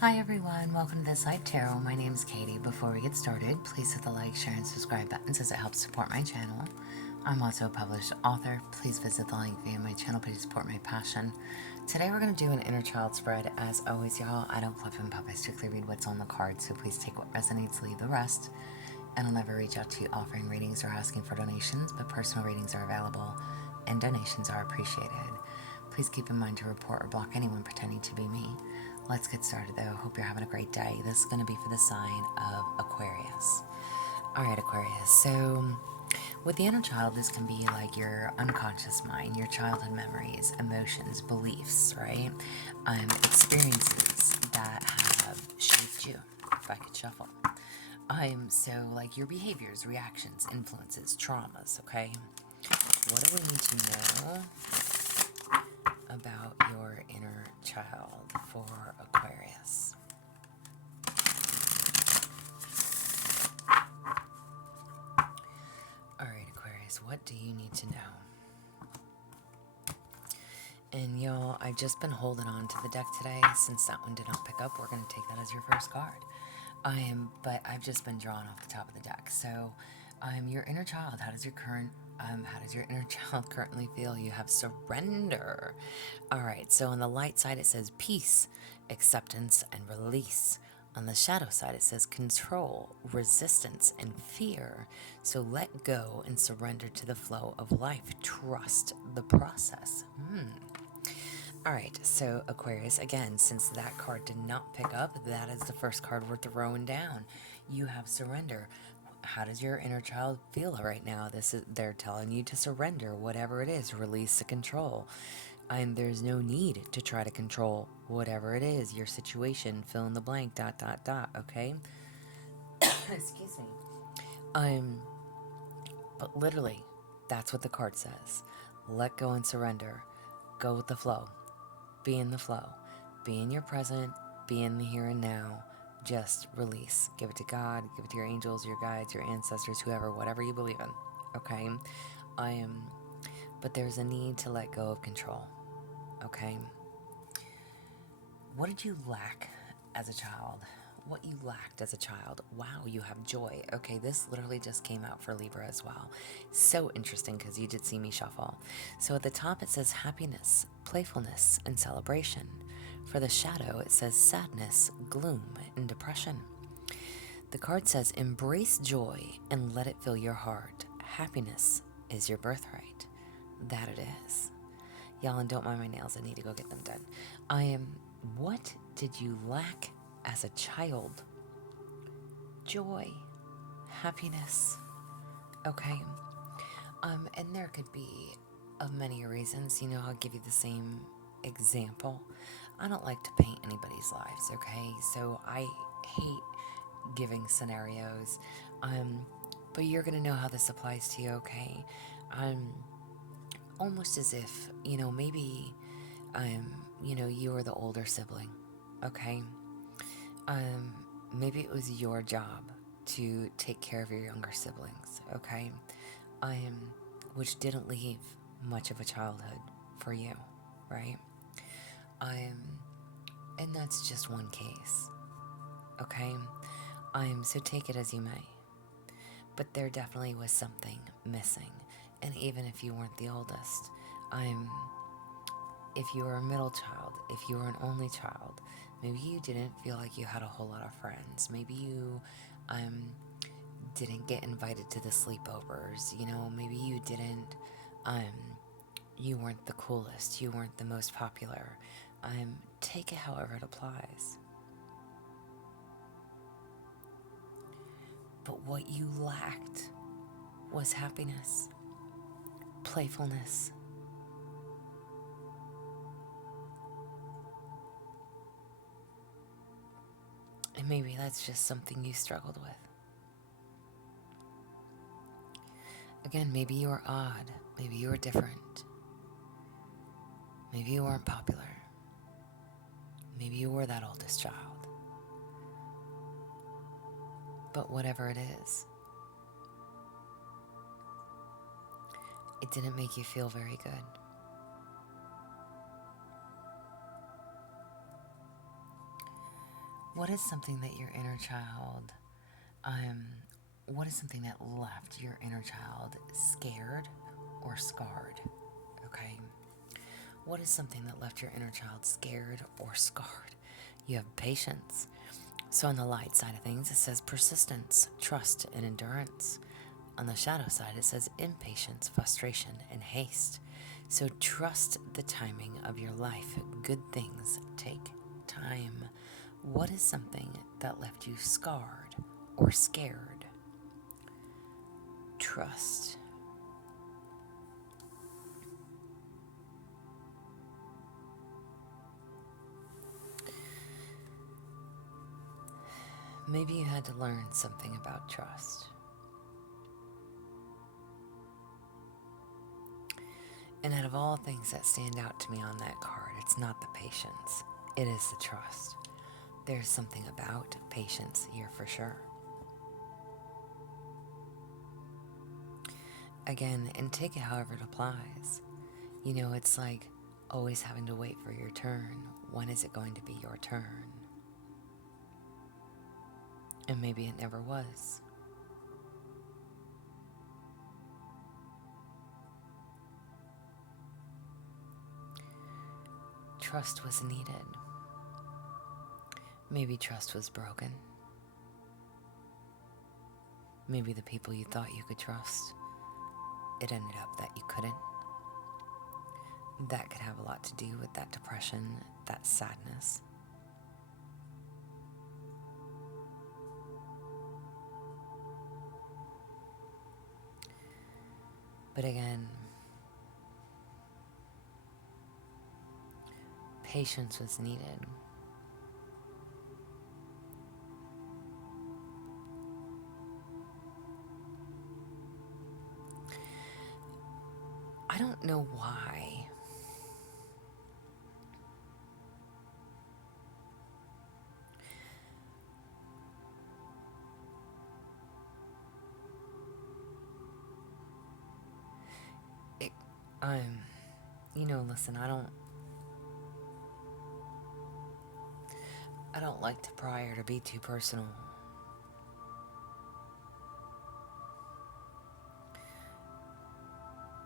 Hi everyone, welcome to This Life Tarot. My name is Katie. Before we get started, please hit the like, share, and subscribe buttons as it helps support my channel. I'm also a published author. Please visit the link via my channel page to support my passion. Today we're going to do an inner child spread. As always, y'all, I don't fluff and puff. I strictly read what's on the card, so please take what resonates, leave the rest. And I'll never reach out to you offering readings or asking for donations, but personal readings are available and donations are appreciated. Please keep in mind to report or block anyone pretending to be me. Let's get started though. Hope you're having a great day. This is going to be for the sign of Aquarius. Alright, Aquarius. So, with the inner child, this can be like your unconscious mind, your childhood memories, emotions, beliefs, right? Experiences that have shaped you. If I could shuffle. So like your behaviors, reactions, influences, traumas, okay? What do we need to know about your inner child for Aquarius? Alright, Aquarius, what do you need to know? And y'all, I've just been holding on to the deck today. Since that one did not pick up, we're going to take that as your first card. But I've just been drawing off the top of the deck. So, your inner child, how does your inner child currently feel? You have surrender. Alright, so on the light side it says peace, acceptance, and release. On the shadow side it says control, resistance, and fear. So let go and surrender to the flow of life. Trust the process. Alright, so Aquarius, again, since that card did not pick up, that is the first card we're throwing down. You have surrender. How does your inner child feel right now? They're telling you to surrender, whatever it is, release the control. There's no need to try to control whatever it is, your situation, fill in the blank, ... okay? Excuse me. But literally, that's what the card says. Let go and surrender. Go with the flow. Be in the flow. Be in your present. Be in the here and now. Just release. Give it to God. Give it to your angels, your guides, your ancestors, whoever, whatever you believe in. Okay? But there's a need to let go of control. Okay? What did you lack as a child? What you lacked as a child? Wow, you have joy. Okay, this literally just came out for Libra as well. So interesting because you did see me shuffle. So at the top it says happiness, playfulness, and celebration. For the shadow it says sadness, gloom, and depression. The card says embrace joy and let it fill your heart. Happiness is your birthright. That it is. Y'all, and don't mind my nails, I need to go get them done. What did you lack as a child? Joy, happiness, okay? And there could be of many reasons. I'll give you the same example. I don't like to paint anybody's lives, okay? So I hate giving scenarios. But you're gonna know how this applies to you, okay? Almost as if, maybe, you were the older sibling, okay? Maybe it was your job to take care of your younger siblings, okay? Which didn't leave much of a childhood for you, right? And that's just one case, okay? So take it as you may. But there definitely was something missing. And even if you weren't the oldest, if you were a middle child, if you were an only child, maybe you didn't feel like you had a whole lot of friends. Maybe you didn't get invited to the sleepovers. Maybe you didn't, you weren't the coolest. You weren't the most popular. Take it however it applies. But what you lacked was happiness, playfulness. And maybe that's just something you struggled with. Again, maybe you were odd. Maybe you were different. Maybe you weren't popular. Maybe you were that oldest child. But whatever it is, it didn't make you feel very good. What is something that your inner child, um, what is something that left your inner child scared or scarred? Okay. What is something that left your inner child scared or scarred? You have patience. So on the light side of things, it says persistence, trust, and endurance. On the shadow side, it says impatience, frustration, and haste. So trust the timing of your life. Good things take time. What is something that left you scarred or scared? Trust. Maybe you had to learn something about trust. And out of all things that stand out to me on that card, it's not the patience, it is the trust. There's something about patience here for sure. Again, and take it however it applies. You know, it's like always having to wait for your turn. When is it going to be your turn? And maybe it never was. Trust was needed. Maybe trust was broken. Maybe the people you thought you could trust, it ended up that you couldn't. That could have a lot to do with that depression, that sadness. But again, patience was needed. I don't know why. It, listen, I don't like to pry or to be too personal.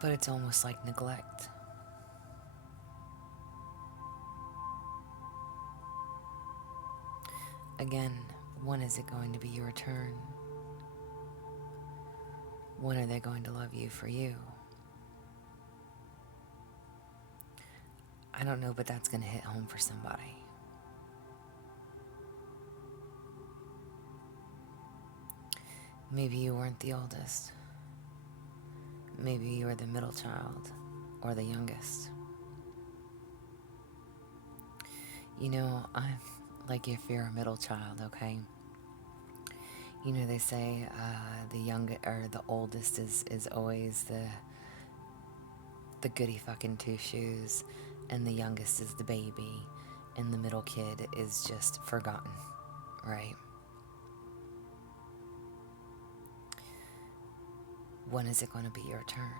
But it's almost like neglect. Again, when is it going to be your turn? When are they going to love you for you? I don't know, but that's going to hit home for somebody. Maybe you weren't the oldest. Maybe you were the middle child or the youngest. You know, I'm like if you're a middle child, okay? You know, they say the oldest is always the goody fucking two shoes, and the youngest is the baby, and the middle kid is just forgotten, right? When is it going to be your turn?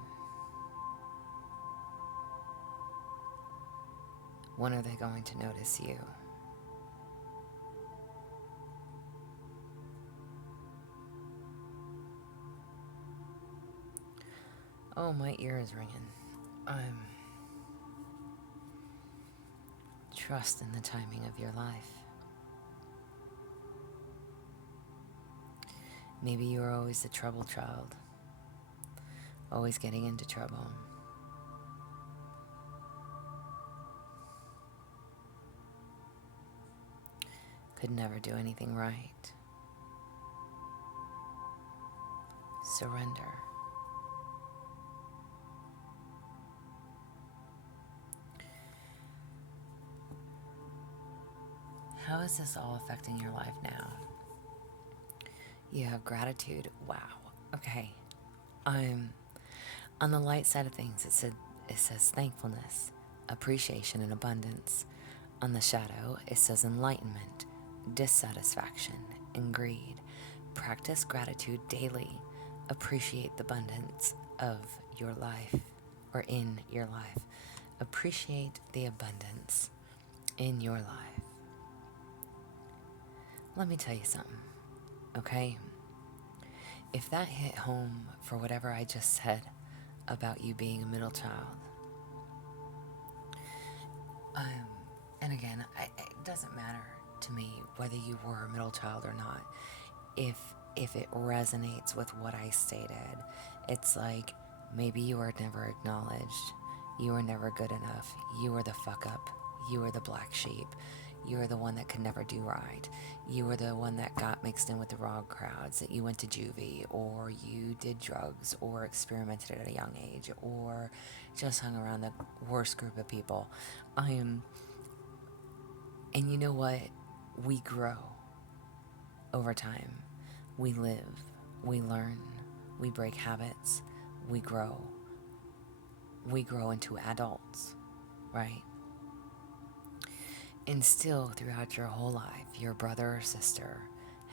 When are they going to notice you? Oh, my ear is ringing. Trust in the timing of your life. Maybe you were always the trouble child, always getting into trouble. Could never do anything right. Surrender. How is this all affecting your life now? You have gratitude. Wow. Okay. On the light side of things, it says thankfulness, appreciation, and abundance. On the shadow, it says enlightenment, dissatisfaction, and greed. Practice gratitude daily. Appreciate the abundance of your life or in your life. Appreciate the abundance in your life. Let me tell you something, okay? If that hit home for whatever I just said about you being a middle child, um, and again, it doesn't matter to me whether you were a middle child or not. If it resonates with what I stated, it's like maybe you were never acknowledged, you were never good enough, you were the fuck up, you were the black sheep, you were the one that could never do right, you were the one that got mixed in with the wrong crowds, that you went to juvie, or you did drugs, or experimented at a young age, or just hung around the worst group of people. And you know what? We grow over time. We live, we learn, we break habits, we grow. We grow into adults, right? And still, throughout your whole life, your brother or sister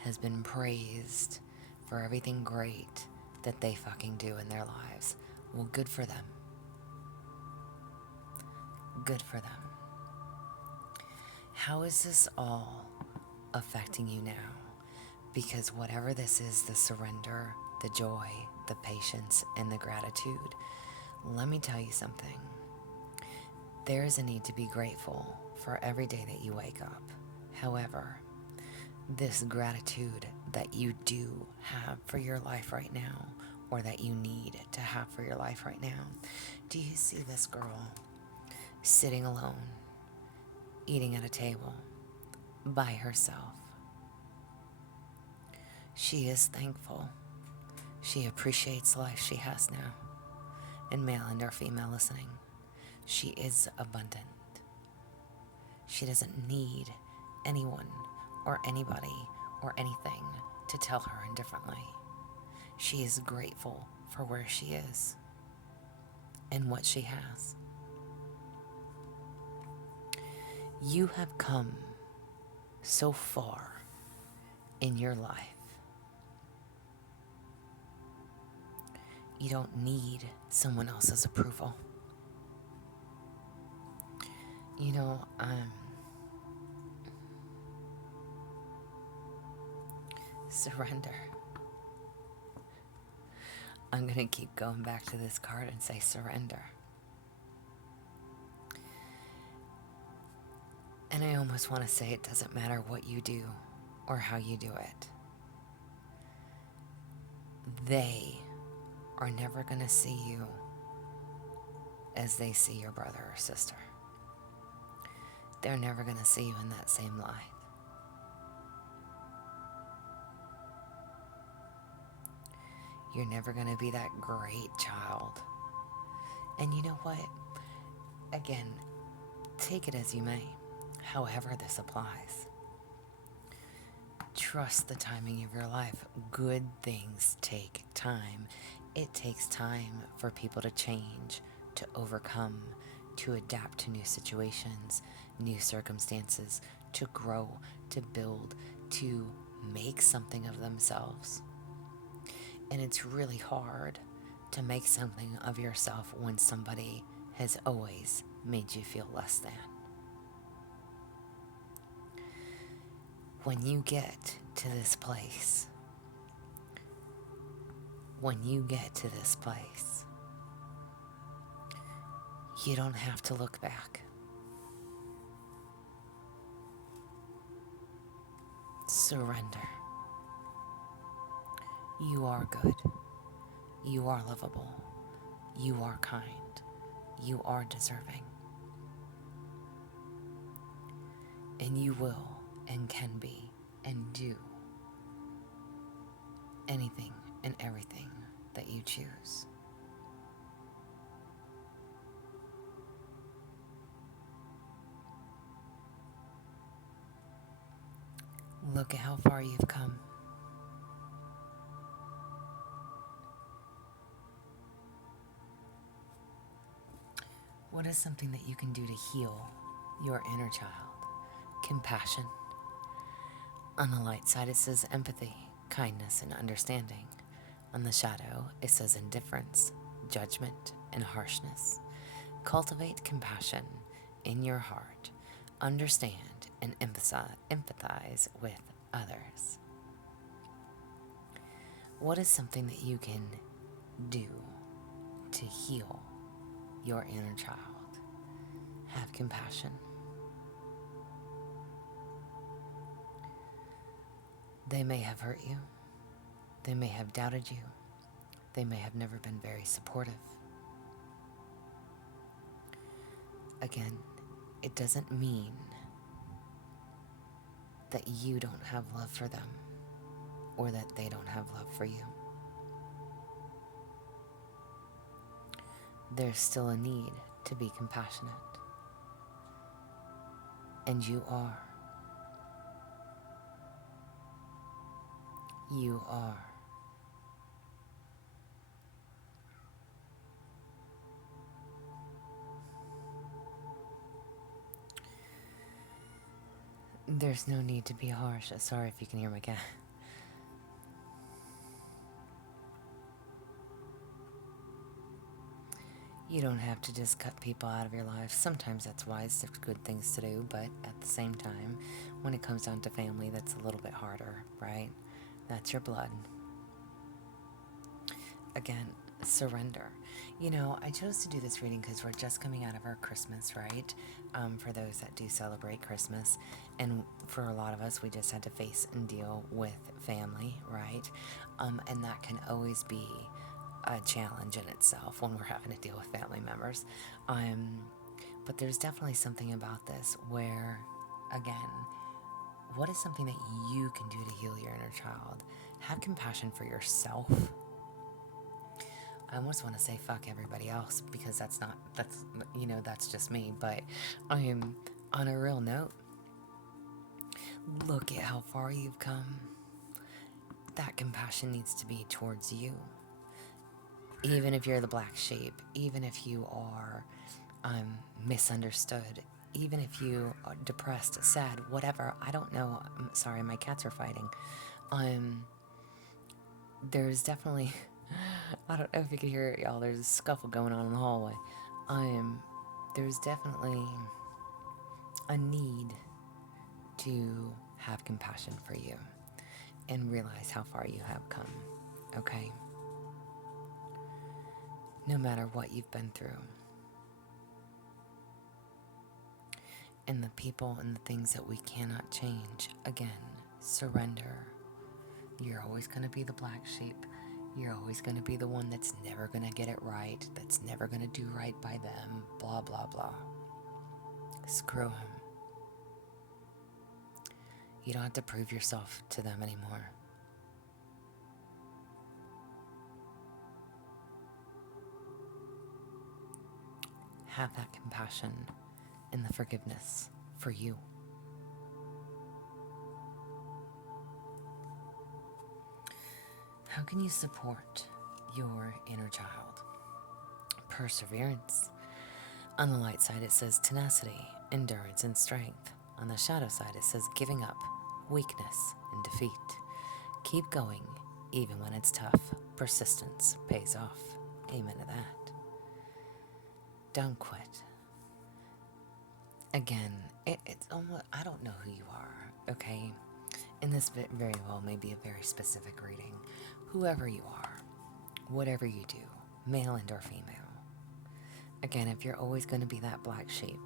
has been praised for everything great that they fucking do in their lives. Well, good for them. Good for them. How is this all affecting you now? Because whatever this is, the surrender, the joy, the patience, and the gratitude, let me tell you something. There is a need to be grateful for every day that you wake up. However, this gratitude that you do have for your life right now, or that you need to have for your life right now, do you see this girl sitting alone, eating at a table, by herself? She is thankful. She appreciates the life she has now. And male and or female listening, she is abundant. She doesn't need anyone or anybody or anything to tell her indifferently. She is grateful for where she is and what she has. You have come so far in your life. You don't need someone else's approval. You know, surrender. I'm going to keep going back to this card and say surrender. And I almost want to say it doesn't matter what you do or how you do it. They are never going to see you as they see your brother or sister. They're never going to see you in that same light. You're never going to be that great child. And you know what? Again, take it as you may, however this applies. Trust the timing of your life. Good things take time. It takes time for people to change, to overcome, to adapt to new situations, new circumstances, to grow, to build, to make something of themselves. And it's really hard to make something of yourself when somebody has always made you feel less than. When you get to this place, you don't have to look back. Surrender. You are good. You are lovable. You are kind. You are deserving. And you will and can be and do anything and everything that you choose. Look at how far you've come. What is something that you can do to heal your inner child? Compassion. On the light side, it says empathy, kindness, and understanding. On the shadow, it says indifference, judgment, and harshness. Cultivate compassion in your heart. Understand and empathize with others. What is something that you can do to heal your inner child? Have compassion. They may have hurt you. They may have doubted you. They may have never been very supportive. Again, it doesn't mean that you don't have love for them or that they don't have love for you. There's still a need to be compassionate. And you are. You are. There's no need to be harsh. Sorry if you can hear my cat. You don't have to just cut people out of your life. Sometimes that's wise, there's good things to do, but at the same time, when it comes down to family, that's a little bit harder, right? That's your blood. Again, surrender. You know, I chose to do this reading because we're just coming out of our Christmas, right? For those that do celebrate Christmas. And for a lot of us, we just had to face and deal with family, right? And that can always be a challenge in itself when we're having to deal with family members. But there's definitely something about this where, again, what is something that you can do to heal your inner child? Have compassion for yourself. I almost want to say fuck everybody else because that's just me. But on a real note, look at how far you've come. That compassion needs to be towards you. Even if you're the black sheep, even if you are misunderstood, even if you are depressed, sad, whatever, I don't know. I'm sorry, my cats are fighting. There's definitely, I don't know if you can hear it, y'all, there's a scuffle going on in the hallway. There's definitely a need to have compassion for you and realize how far you have come, okay? No matter what you've been through. And the people and the things that we cannot change, again, surrender. You're always going to be the black sheep. You're always going to be the one that's never going to get it right, that's never going to do right by them, blah, blah, blah. Screw him. You don't have to prove yourself to them anymore. Have that compassion and the forgiveness for you. How can you support your inner child? Perseverance. On the light side, it says tenacity, endurance, and strength. On the shadow side, it says giving up, weakness, and defeat. Keep going, even when it's tough. Persistence pays off. Amen to that. Don't quit. Again, it's almost, I don't know who you are, okay? And this very well may be a very specific reading. Whoever you are, whatever you do, male and or female. Again, if you're always going to be that black sheep,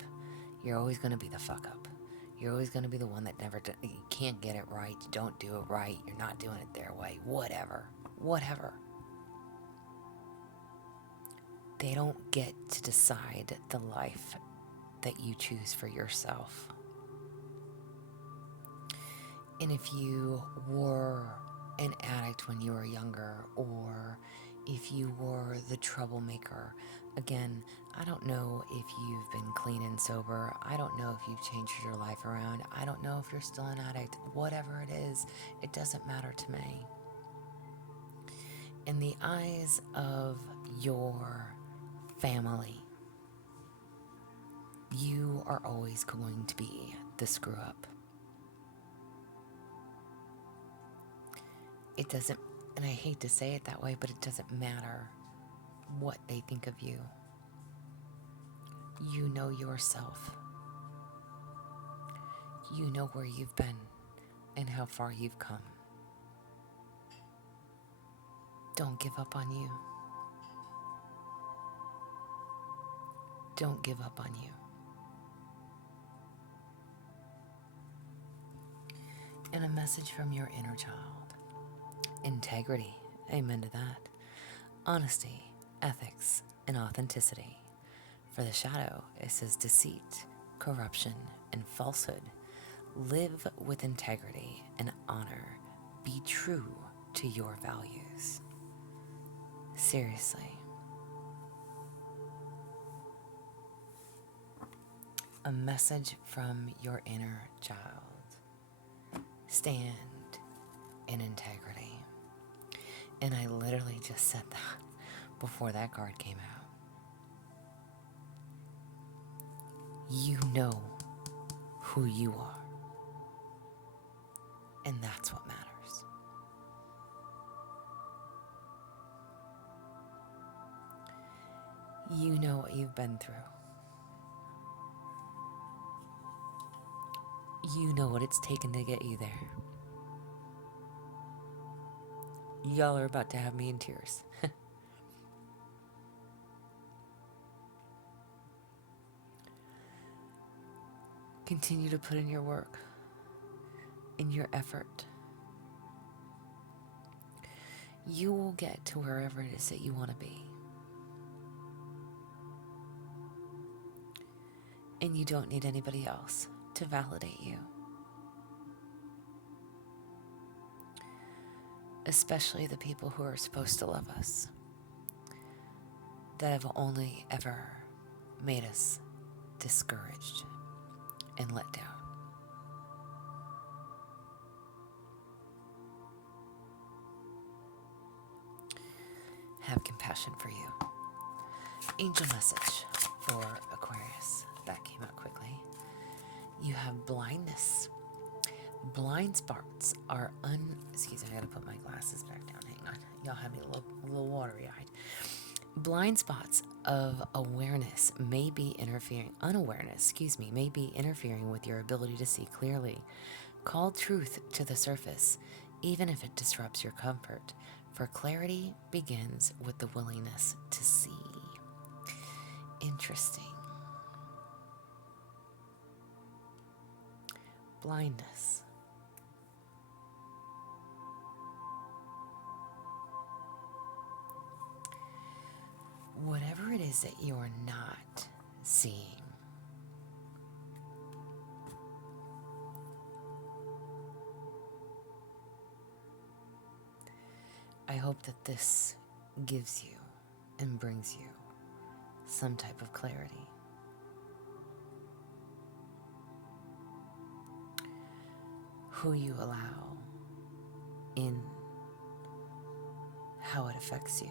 you're always going to be the fuck up. You're always going to be the one that you can't get it right, you don't do it right, you're not doing it their way, whatever. They don't get to decide the life that you choose for yourself. And if you were an addict when you were younger, or if you were the troublemaker, again, I don't know if you've been clean and sober. I don't know if you've changed your life around. I don't know if you're still an addict. Whatever it is, it doesn't matter to me. In the eyes of your family, you are always going to be the screw up. It doesn't, and I hate to say it that way, but it doesn't matter what they think of you. You know yourself. You know where you've been, and how far you've come. Don't give up on you. Don't give up on you. And a message from your inner child. Integrity, amen to that. Honesty, ethics, and authenticity. For the shadow, it says deceit, corruption, and falsehood. Live with integrity and honor. Be true to your values. Seriously. A message from your inner child. Stand in integrity. And I literally just said that before that card came out. You know who you are. And that's what matters. You know what you've been through. You know what it's taken to get you there. Y'all are about to have me in tears. Continue to put in your work, in your effort. You will get to wherever it is that you want to be. And you don't need anybody else to validate you. Especially the people who are supposed to love us, that have only ever made us discouraged and let down. Have compassion for you. Angel message for Aquarius. That came out quickly. You have blindness. Blind spots are excuse me, I gotta put my glasses back down. Hang on. Y'all have me a little watery-eyed. Blind spots of awareness may be may be interfering with your ability to see clearly. Call truth to the surface, even if it disrupts your comfort, for clarity begins with the willingness to see. Interesting. Blindness. Whatever it is that you're not seeing, I hope that this gives you and brings you some type of clarity. Who you allow in, how it affects you.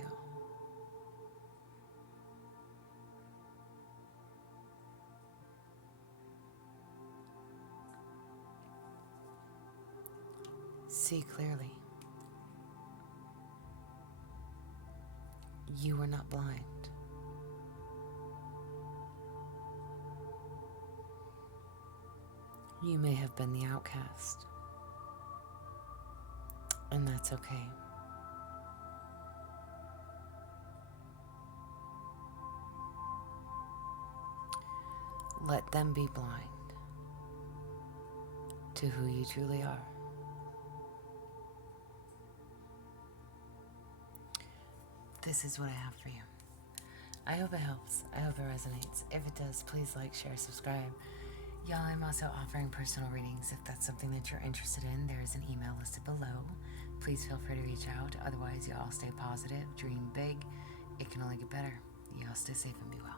See clearly. You are not blind. You may have been the outcast, and that's okay. Let them be blind to who you truly are. This is what I have for you. I hope it helps. I hope it resonates. If it does, please like, share, subscribe. Y'all, I'm also offering personal readings. If that's something that you're interested in, there's an email listed below. Please feel free to reach out. Otherwise, y'all stay positive, dream big. It can only get better. Y'all stay safe and be well.